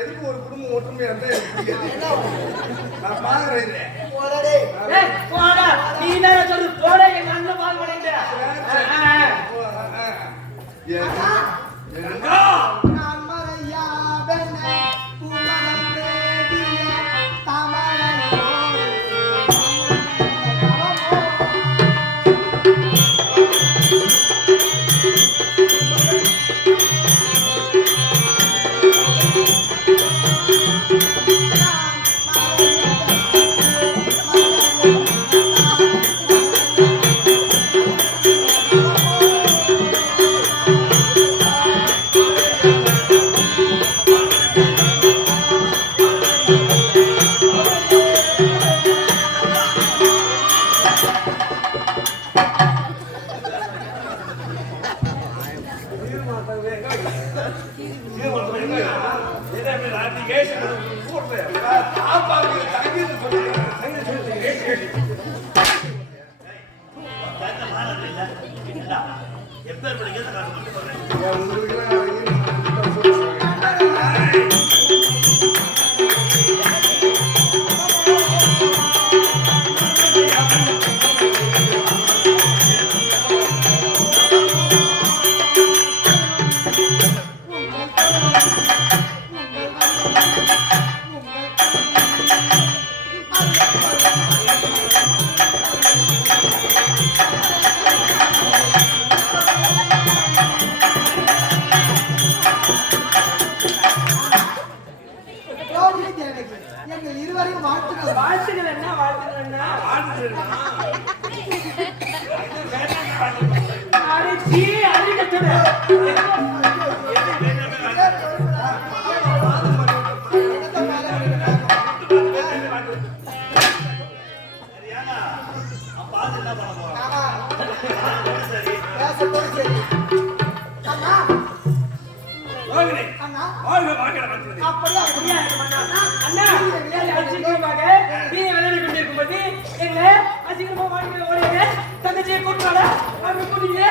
எதுக்கு ஒரு குடும்பம் ஒற்றுமையா இருந்தா எனக்கு பிடிக்காது. நான் பாக்குறேன் ஏய் போடா நீ என்ன சொல்லு போடா எங்க அண்ணன் பால் பண்ணிட்ட. எப்பேர் படிக்கிறது காசு எங்கள் இருவரையும் வாழ்த்துக்கள் வாழ்த்துக்கள் என்ன வாழ்த்துக்கள் என்ன அடிச்சி அடிக்கட்டுட பார்த்து என்ன பண்ண போறோம் சரி பேசத்தோடு சரி அண்ணா அண்ணா அப்படியே அப்படியே அண்ணா அசிங்கமாக நீ விளையாடி கொண்டிருக்கும் போது எங்க அசிங்கமா வாழ்க்கை ஓடுங்க தங்கச்சியை கூட்டுவாடா அப்படி கூட்டிங்க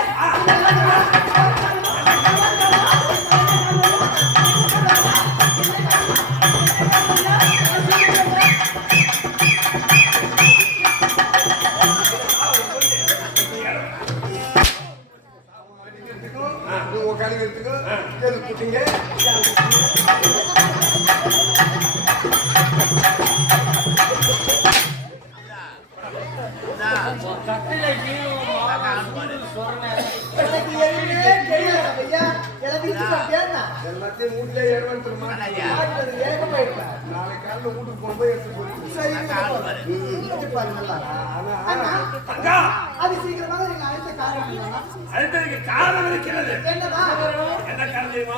கட்டில எனக்கு எதுவுமே தெரியல நாளைக்கு காலைல வீட்டுக்கு போகும்போது எடுத்து போயிட்டு சரி இது பாரு நல்லா. அண்ணா, தங்கா அது சீக்கிரமாக நீங்க அழைத்த காரணம் அடுத்ததுக்கு காரணம் இருக்கிறது. என்னன்னா? என்ன காரணம் தெரியுமா?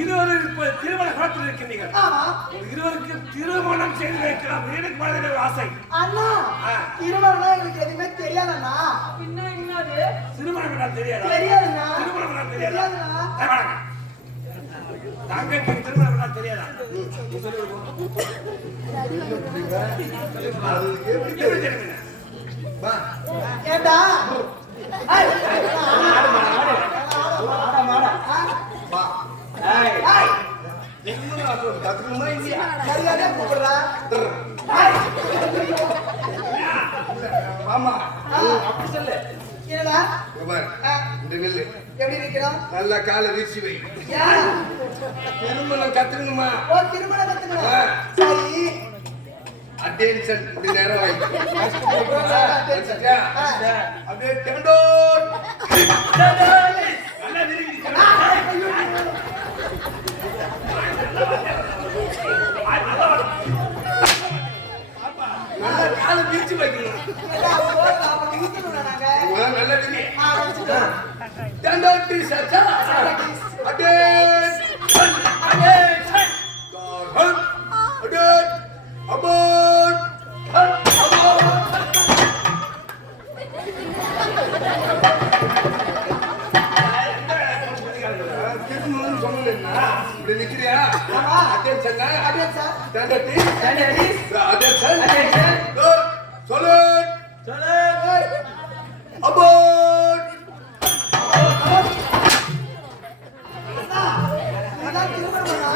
இருவரும் இப்ப திருமண காலத்தில் இருக்கின்றீர்கள். ஆமா. இருவருக்கு திருமணம் செய்து வைக்கலாம் எனக்கு மனதில் ஒரு ஆசை. அண்ணா, திருமணம்னா எங்களுக்கு எதுவுமே தெரியாதண்ணா. திருமணம் என்றால் தெரியாதா? தெரியாதுண்ணா. திருமணம் என்றால் தெரியாதா? தெரியாதுண்ணா. வாங்க. தங்கைக்கு திருமணம் என்றால் தெரியாதா? நீ சொல்லு. அது எப்படி எப்படி தெரியுங்க? வா ஏண்டா? ஏய், வா ஏய், கத்துக்கணுமா இல்லையா மரியாதையா கூப்பிடுறா. ஆமா அப்படி சொல்லு. என்னடா? இங்க பாரு இந்த நெல்லு எப்படி இருக்கிறோம்? நல்லா காலை வீசி வை ஏன்? திருமணம் கத்துக்கணுமா ஓ, திருமணம் கத்துக்கணும். சரி. அட்டென்ஷன் இப்படி நேரம் வை ஆ. அப்படியே டெண்டோன் நல்லா விரும்பி நல்லா காலை வீசி வைக்கணும் ஏண்டா, போதும், அப்புறம் ஊத்தணும்டா நாங்க. நல்லா விரி வச்சுட்டோம். டெண்டோன் டி சச்சா அட்டென்ஷன் இதான் திருமணமா?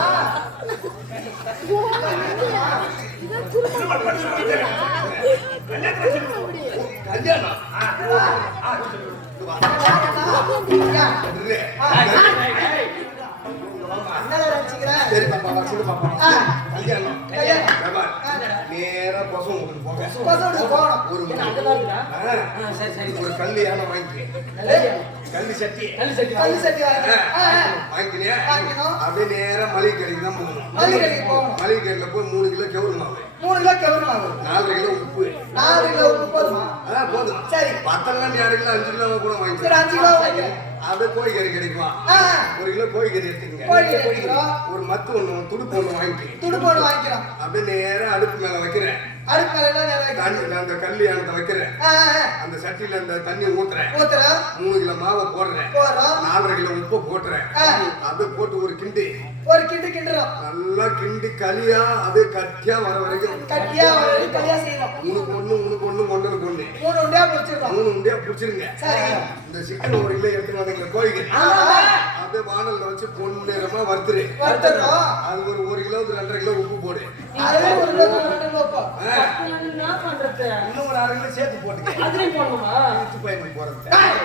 என்னடா ரசிக்கிறேன்? சரி பாப்பா வச்சுட்டு பாப்பா ஆ. கல்யாணம் கல்யாணம். பாப்பா, நேரா பசங்க வீட்டுக்கு போங்க பசங்களுக்கு போகணும். ஒரு என்ன அங்க பாருடா. ஆ, சரி சரி. ஒரு கல்யாணம் வாங்கிக்க கல்லு சட்டி கல்லு சட்டி. கல்லு சட்டி வாங்கி. வாங்கிக்கிறியா வாங்கிக்கணும். அப்படியே நேரா மளிகை கடைக்கு தான் போகணும் மளிகை கடைக்கு போகணும். மளிகை கடையில போய் 3 கிலோ கெவுரு மாவு 3 கிலோ கெவுரு மாவு, 4 கிலோ உப்பு 4 கிலோ உப்பு போதுமா? போதும் சரி. பத்தெல்லாம் 2 கிலோ 5 கிலோ கூட சரி, வாங்கிக்கலாம் 5 கிலோ வாங்கிக்கிறேன். அப்படியே கோழிக்கறி கிடைக்குமா ஆ. 1 கிலோ கோழிக்கறி எடுத்துக்கங்க கோழிக்கறி எடுத்துக்கிறோம். ஒரு மத்து ஒண்ணு துடுப்பு ஒண்ணு வாங்கிக்க துடுப்பு ஒண்ணு வாங்கிக்கிறோம். அப்படியே நேரா அடுப்பு மேல வைக்கிறேன் அடுப்பு மேல எல்லாம் நிறைய தண்ணி அந்த கல்யாணத்தை வைக்கிறேன் அந்த சட்டியில அந்த தண்ணி ஊத்துறேன் ஊத்துறோம். 3 கிலோ மாவை போடுறேன் போடுறோம். 4 கிலோ உப்பு போட்டுறேன் ஆ. அப்படியே போட்டு ஒரு கிண்டி ஒரு கிண்டு கிண்டுறோம். நல்லா கிண்டி களியா அப்படியே கட்டியா வர வரைக்கும் கட்டியா ஒரு களியா செய்யணும். உனக்கு ஒண்ணு ஒண்ணுக்கு ஒண்ணு 3 உண்டியா பிடிச்சிருக்கோம். 3 உண்டியா பிடிச்சிருங்க சரி. இந்த சிக்கன் 1 கிலோ எடுத்துட்டு வந்தீங்க கோழிக்கு ஆமா. அப்படியே வானல்ல வச்சு பொன்னிறமா வறுத்துரு வறுத்துறோம். அது ஒரு 1 கிலோவுக்கு 2.5 கிலோ உப்பு போடு அதுவே 1 கிலோ 2 கிலோ உப்பு. ஆ. என்ன பண்றது? இன்னும் ஒரு 1/2 கிலோ சேர்த்து போட்டுக்க அதுலயும் போடணுமா? இழுத்து பயணம் போறது டேய்,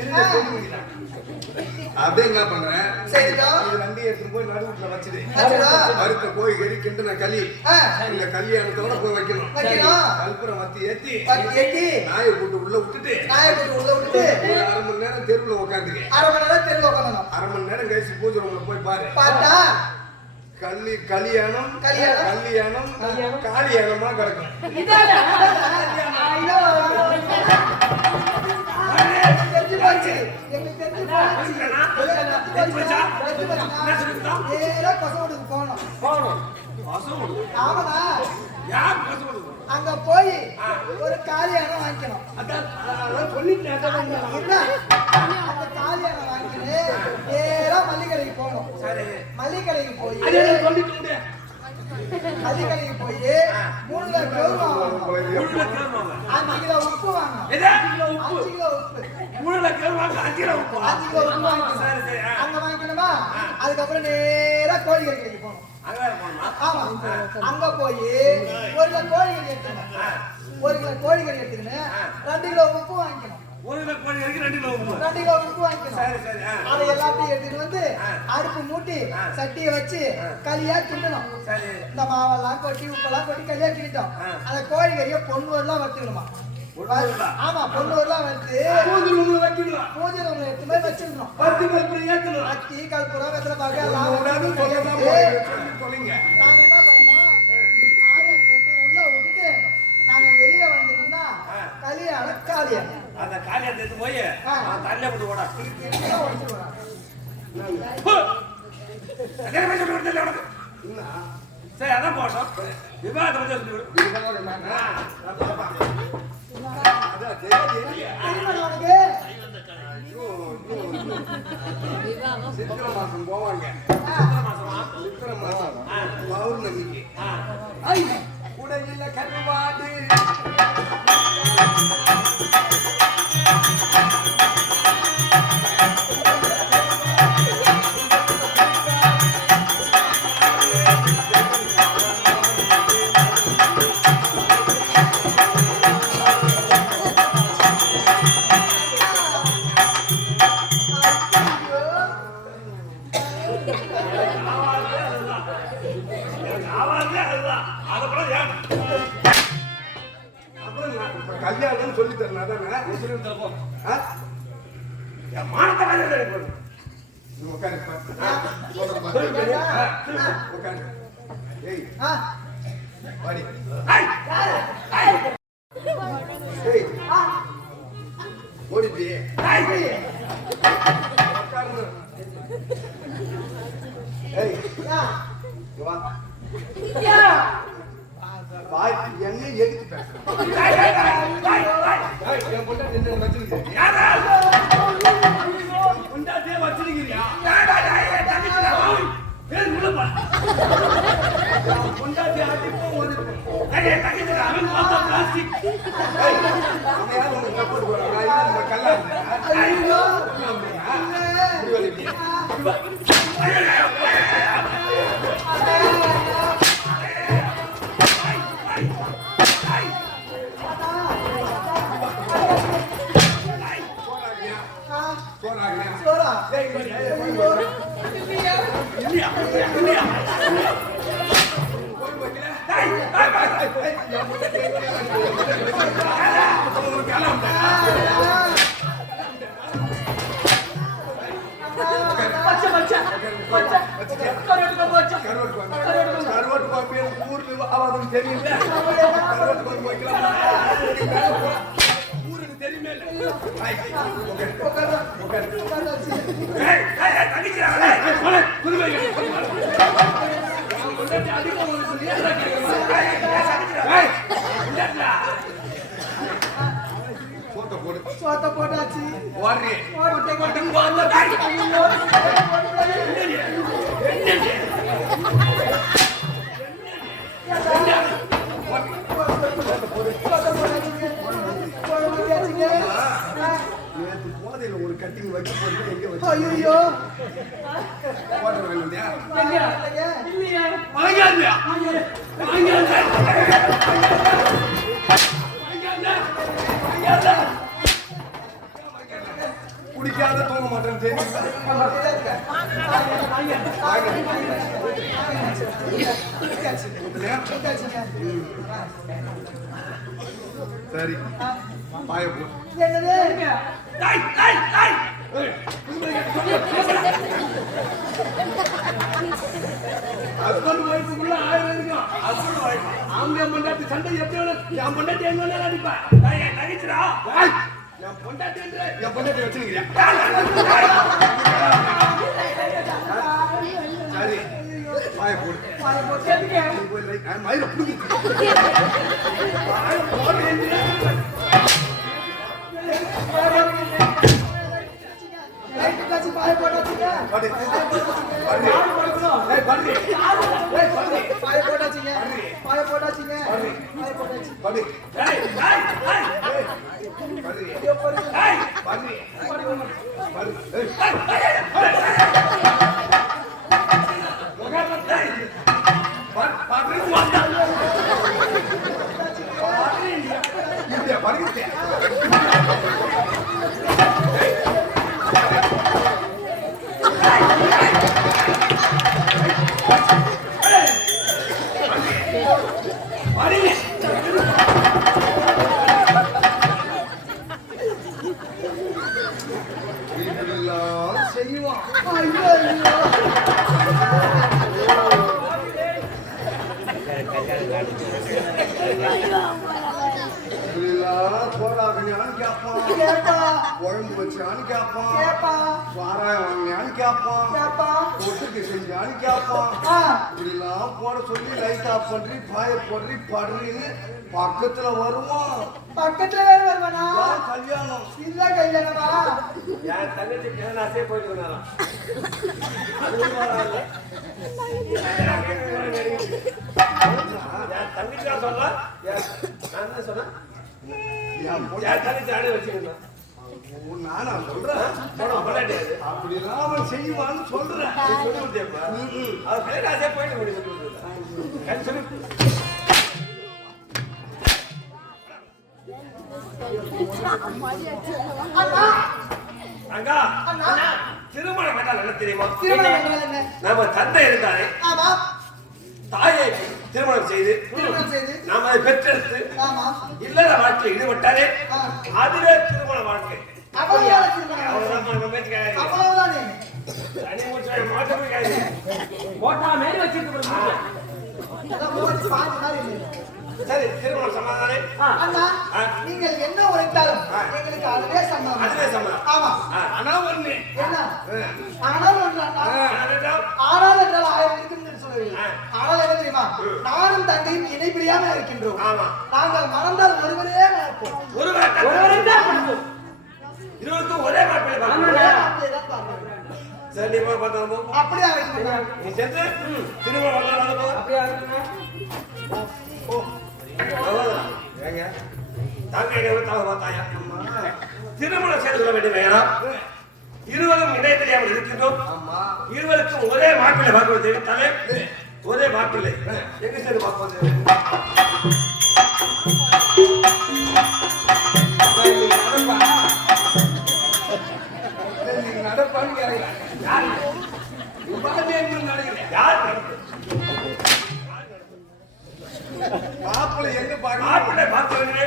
இருங்க, சொல்லுங்க. அப்படியே என்ன பண்றேன் சரிடா. இது ரெண்டையும் எடுத்துட்டு போய் நடுவுல வச்சிடு வச்சுடா. வறுத்த கோழி கறி கிண்டுன களி ஆ. இந்த கல்யாணத்தோட போய் வைக்கணும் வைக்கணும். கல்புரம் வத்தி ஏத்தி பத்தி ஏத்தி நாயை போட்டு உள்ள விட்டுட்டு நாயை போட்டு உள்ள விட்டுட்டு ஒரு 1/2 மணி நேரம் தெருவுல உட்காந்துக்க 1/2 மணி நேரம் தெருவில் உட்காந்தணும். 1/2 மணி நேரம் கழிச்சு பூஜை ரூம்ல போய் பாரு பார்த்தா கல்யாணம் கல்யாணம். கல்யாணம் காலியானமா கிடக்கும் இதாடா. தெரிஞ்சு போச்சு. எங்களுக்கு தெரிஞ்சு போச்சு. தெரிஞ்சு போச்சா? தெரிஞ்சு போச்சுன்னா, நேரா பசங்களுக்கு போகணும். போகணும். ஆமாடா. யார் பசங்க கொடுக்கணும்? அங்க போய் ஒரு காலியானம் வாங்கிக்கணும். அதான் சொல்லிட்டேன் என்ன? அந்த காலியானம் வாங்கிட்டு நேரா மல்லிகை கடைக்கு போகணும். சரி. மல்லிகை கடைக்கு போய் அது என்ன சொல்லிட்டு முடியாது. மல்லிகை கடைக்கு போய் 3 கிலோ கெவுரு மாவு வாங்கணும். முழுல கேள்வாங்க. 5 கிலோ உப்பு வாங்கணும். எது? 5 கிலோ உப்பு. முழுல கேள்வாங்க 5 கிலோ உப்பு. 5 கிலோ உப்பு வாங்கிக்கணும். சரி சரி. அங்க வாங்கிக்கணுமா? அதுக்கப்புறம் நேரா கோழிக்கறி கடைக்கு போகணும். அங்க வேற போகணுமா? ஆமா. அங்க போய் 1 கிலோ கோழிக்கறி எடுத்துக்கணும். 1 கிலோ கோழிக்கறி எடுத்துக்கின்னு 2 கிலோ உப்பு வாங்கிக்கணும். 1 கிலோ கோழி வரைக்கும் 2 கிலோ உப்பு. 2 கிலோ உப்பு வாங்கிக்கணும். சரி சரி. அதை எல்லாத்தையும் எடுத்துட்டு வந்து அடுப்பு மூட்டி சட்டியை வச்சு களியா கிண்டணும். சரி. இந்த மாவெல்லாம் கொட்டி உப்பெல்லாம் கொட்டி களியா கிண்டிட்டோம். அந்த கோழிக்கறியை பொண்ணு வரலாம் வறுத்துக்கணுமா? ஆமா பொண்ணூர்லாம் வந்து பூஜை ரூம்ல வைக்கணும். பூஜை ரூம்ல எடுத்து போய் வச்சிருந்தோம். பத்து கற்பூரம் ஏத்தணும். அத்தி கற்பூரம் வெத்தலை பாக்கு எல்லாம் உடாது வச்சு சொல்லலாம் வச்சு சொல்லுங்க. நாங்க என்ன பண்ணோம்? ஆயை கூட்டி உள்ள விட்டுட்டு நாங்க வெளியே வந்துட்டோம்னா கலியாட காலியா அந்த காலியை எடுத்து போய் தள்ள விட்டு போடா. ஒழிச்சுடுவாங்க. அதே மாதிரி சொல்லி விடுதல உனக்கு. சரி அதான் போட்டோம். விவாதத்தை பத்தி சொல்லி விடு. அதான் தெரியாது. தெரியுமா உனக்கு? சித்திரை மாசம் போவாங்க. சித்திரை மாசம் பௌர்ணமிக்கு உடையில கருவாடு ஆவாதே அதுதான். அதை கூட ஏன் அப்புறம் நான் இப்ப கல்யாணம் சொல்லி தரேன் அதானே சொல்லிட்டு போ. ஆ? என் மானத்தை மாதிரி எடுத்து போடு. நீ உட்காரு இப்ப. சொல்றேன் பாரு. உட்காரு. ஏய் ஆ, வாடி. ஐய், ஐய், ஏய் ஆ, ஓடிட்டி ஐய். உட்காரு. ஏய் ஆ. இங்க வா. யா. வாய் என்ன எதுக்கு பேசுற? ஐய், ஐய், ஐய், ஐய். ஏய் என் பொண்டாட்டி என்ன வச்சிருக்கீங்க? யாரா? கொண்டாட்டியே வச்சிருக்கிறியா? ஏடா, ஏய், தங்கச்சிடா, ஓய். பேர் உள்ள போ. கொண்டாட்டி அடிப்போ ஓடிப்போ. ஏய், தங்கச்சிடா, அவன் பார்த்தா பிளாஸ்டிக். ஏய் அவன் யார் உனக்கு சப்போர்ட் பண்றான்? நான் இல்ல நம்ம கல்யாணம். ஐயோ. முடிவெடுக்கி. ஆ, போறாங்க. சோறா. இல்லையா? இல்லையா? போய் வைக்கல. ஏய், ஏய், ஏய், ஏய். என் பொண்டாட்டி உங்களுக்கு கல்யாணம். கருவாட்டு பாப்பியல் ஊருக்கு அவனுக்கு தெரியல. கருவாட்டு பாப்பி வைக்கலாம். ஊருக்கு தெரியுமே இல்ல. ஏய், ஏய், ஏய், தங்கச்சிடா, ஏய், ஏய், போடு, குடும்பம் இங்க. அவன் கொண்டாட்டி அடிப்போ ஓடிப்போ. ஏன்டா கேக்குற? ஏய், ஏய், தங்கச்சிடா, ஏய், கொண்டாட்டிடா. போட்ட போடு. சோத்த போட்டாச்சு. ஓடுறி. போட்டு போட்டு. இங்க வந்தா, ஏய், ஐயோ. என்னடி? என்னடி? சோத்த போட்டாச்சுங்க. போட முடியாச்சுங்க. நேத்து போதையில ஒரு கட்டிங் வைக்க போட்டு எங்க வச்சு ஐயோ. போட்ட வேணும் இல்லையா? இல்லையா? வாங்கியாந்தியா? வாங்கியாந்தா? வாங்கியாந்தா? குடிக்காத தூங்க மாட்டேன்னு தெரியுங்களா? இல்லையா? சரி பாய போ. என்னது? ஏய், ஏய், ஏய். ஹஸ்பண்ட் ஒய்ஃபுக்குள்ள 1000 இருக்கும். Husband wife. அவங்க பொண்டாட்டி சண்டை எப்படி வேணும்? என் பொண்டாட்டி எங்க வேணாலும் அடிப்பா. ஏய், என் தங்கச்சிடா. ஏய், என் பொண்டாட்டின்ற என் பொண்டாட்டி வச்சுருக்கிறியா? சரி பாய போடு. நீ போய் லைட் மயில புடுங்கி. லைட்டு காய்ச்சி பாய போட்டாச்சுங்க. படு. படு. ஏய் படு. ஏய் படு. பாய போட்டாச்சுங்க. பாய போட்டாச்சுங்க. பாய போட்டாச்சு. படு. ஏய், ஏய், ஏய். ஏய் படு. ஐயோ, பொறுங்க. ஏய், படு. படு. ஏய் படு. இப்படியா படுக்கிறியா? வாடிங்க. செஞ்சான்னு கேட்பான் கேப்பான் சாராயம் வாங்கினான்னு கேட்பான் கேப்பான் தொட்டுக்கு செஞ்சான்னு கேட்பான் ஆ, இப்படிலாம் போட சொல்லி லைட் ஆஃப் பண்றி பாய போடுறி படுறின்னு பக்கத்துல வருவான் பக்கத்துல வேற வருவானா இதான் கல்யாணம் இல்ல கல்யாணமா என் தங்கச்சி கேனாசே போயிட்டு இருந்தாராம். அதுவும் வராது. என் தங்கச்சி நான் சொல்ல நான் என்ன சொன்னேன் என் பொண்ணு- என் தங்கச்சி ஆடு வச்சுருந்தேன் நானா சொல்றேன் அப்படிலாம் அவன் செய்வான்னு சொல்றேன் சொல்லி கொடுத்தேப்பா அவர் கேனாசே போயிட்டு சொல்லி கொடுத்துருந்தேன் சொல்லி அண்ணா அங்கா அண்ணா திருமணம் என்றால் என்ன தெரியுமா? திருமணம் என்றால் என்ன நம்ம தந்தை இருந்தாரே ஆமா தாயை திருமணம் செய்து திருமணம் செய்து நாம் அதை பெற்றெடுத்து ஆமா இல்லற வாழ்க்கையில் ஈடுபட்டாரே ஆ, அதுவே திருமண வாழ்க்கை. அவ்வளவுதான் திருமணம் அவ்வளவுதான் நம்ம பேச்சுக்காக அவ்வளவுதானே தனி மூச்சு மாற்றமே போட்டா மேல வச்சிட்டு அதான் மூச்சு பாஞ்சு மாதிரி இல்லை. சரி திருமணம் சமாதானே அண்ணா நீங்கள் என்ன உழைத்தாலும் எங்களுக்கு அதுவே சம்பளம் அதுவே சம்பளம். ஆமா ஆனா ஒண்ணு என்ன ஆனால் ஒன்று அண்ணா ஆனாலும் ஆனால் என்றால் 1000 இருக்குன்னு சொல்லுவீங்க ஆனால் என்ன தெரியுமா நானும் தங்கையும் இணைப்பிரியாம இருக்கின்றோம் ஆமா. நாங்கள் மறந்தால் ஒருவரே நடப்போம் ஒருவரை இருவருக்கும் ஒரே மாப்பிள்ளை பார்க்கணும். சரி நீ போய் பார்த்தோம் அப்படியே ஆகிட்டு நீ சென்று திருமணம் வந்தாலும் போதும் அவ்வளவுதான். ஏங்க தாங்க தாங்க பார்த்தாயா திருமணம் செய்து கொள்ள வேண்டும் வேணாம் இருவரும் இணை தெரியாமல் இருக்கின்றோம் ஆமா இருவருக்கும் ஒரே மாப்பிள்ளை பார்க்க தெரிவித்தாலே ஒரே மாப்பிள்ளை எங்க சேர்ந்து பார்ப்பது நீங்க நடப்பான்னு கேட்கிறேன் யார் மாப்பிள்ளை எங்க பாக்க மாப்பிள்ளை பார்த்தவனே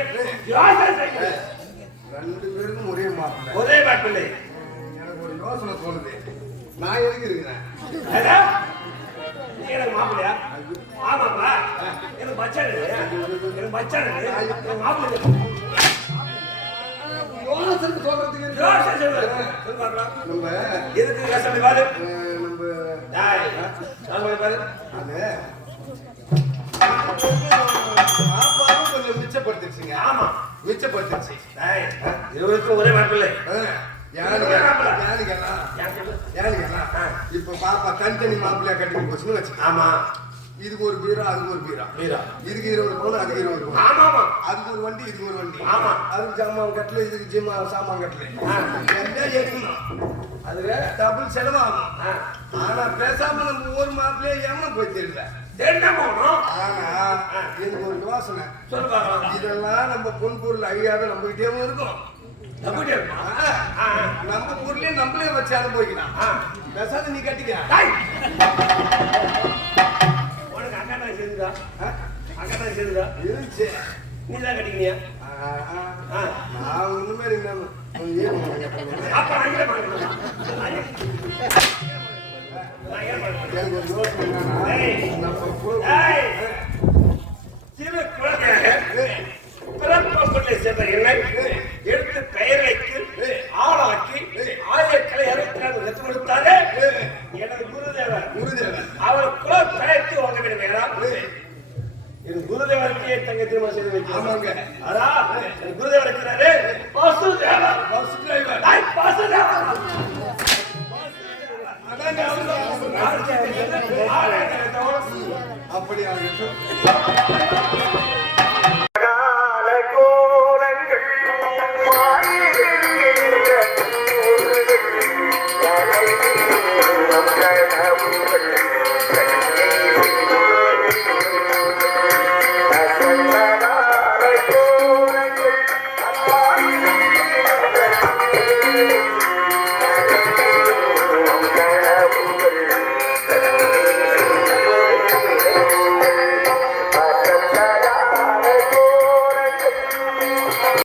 யோசனை செய்யுங்க. 2 பேருக்கும் ஒரே மாப்பிள்ளை ஒரே மாப்பிள்ளை எனக்கு ஒரு யோசனை தோணுது நான் எதுக்கு இருக்கிறேன் ஏடா, நீ எனக்கு மாப்பிள்ளையா ஆமாப்பா எனக்கு பச்சாடு எனக்கு பச்சாடு எனக்கு மாப்பிள்ளை யோசனை சொல்றதுக்கு யோசனை சொல்லு சொல்லு பார்க்கலாம் நம்ம எதுக்கு யோசனை பாரு நம்ம டேய் நான் பாரு அது சாப்பாடும் கொஞ்சம் மிச்சப்படுத்திடுச்சுங்க ஆமா மிச்சப்படுத்திடுச்சு டேய் இருவருக்கும் ஒரே மாப்பிள்ளை இப்ப பாப்பா தனித்தனி மாப்பிள்ளையா கட்டி போச்சுன்னு வச்சு ஆமா இதுக்கு ஒரு பீரா அதுக்கு ஒரு பீரா வீரா இதுக்கு 20 பவுன் அதுக்கு 20 பவுன் ஆமா ஆமா அதுக்கு ஒரு வண்டி இதுக்கு ஒரு வண்டி ஆமா. அதுக்கு சாமான் கட்டல இதுக்கு ஜிம்மா சாமான் கட்டல எல்லாம் எடுக்கணும் அதுல டபுள் செலவாகும் ஆனா பேசாம நம்ம ஒரு மாப்பிள்ளையே ஏமா போய் தெரியல என்ன போகணும் ஆனா எனக்கு ஒரு யோசனை சொல்லு பார்க்கலாம் இதெல்லாம் நம்ம பொன் பொருள் அழியாத நம்ம கிட்டேயும் இருக்கும் எப்படி இருக்குமா நம்ம பொருளே நம்மளே வச்சு அனுபவிக்கலாம் பேசாத நீ கட்டிக்க டேய் உனக்கு அக்கா தான் செய்துதா அக்கா தான் செய்துதா இருந்துச்சு நீ தான் கட்டிக்கினியா நான் ஒண்ணுமே இல்லாம அப்ப அங்கே பாருங்க எனக்கு ஒரு யோசனை என்னன்னா நம்ம டேய் சிறு குழந்தையாக பிறப்பொருளை சேர்ந்த என்னை எடுத்து பெயர் வைத்து ஆளாக்கி ஆயிரக்கலை 64 கற்றுக் கொடுத்தாரே எனது குருதேவர் குருதேவன் அவர் குல பெயர்த்து வாங்க வேண்டும் என்றால் என் குருதேவருக்கு தங்க திருமணம் செய்து வைக்கிறேன் ஆமாங்க. அதான் என் குருதேவர் இருக்கிறாரு வசுதேவர் பஸ் டிரைவர் டேய் வசுதேவர் அதாங்க ஆ அப்படி அவங்க